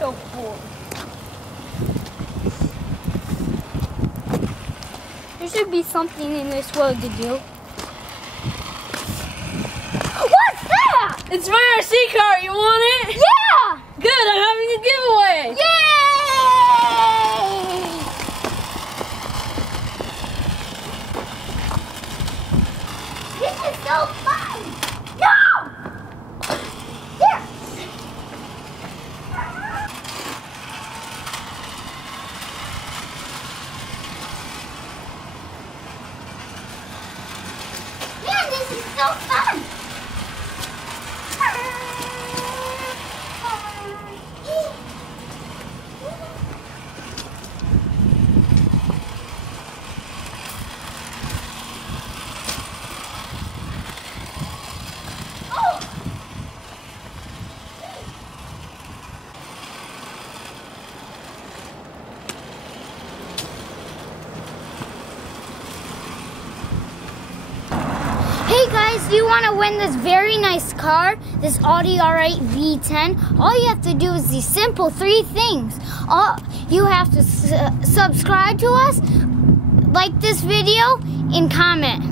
so bored. There should be something in this world to do. What's that? It's my RC car. You want it? Yeah! Good. I'm having a giveaway. Yay! This is so fun! No! Here! Man, this is so fun! Hey guys, do you want to win this very nice car, this Audi R8 V10? All you have to do is these simple 3 things. You have to subscribe to us, like this video, and comment.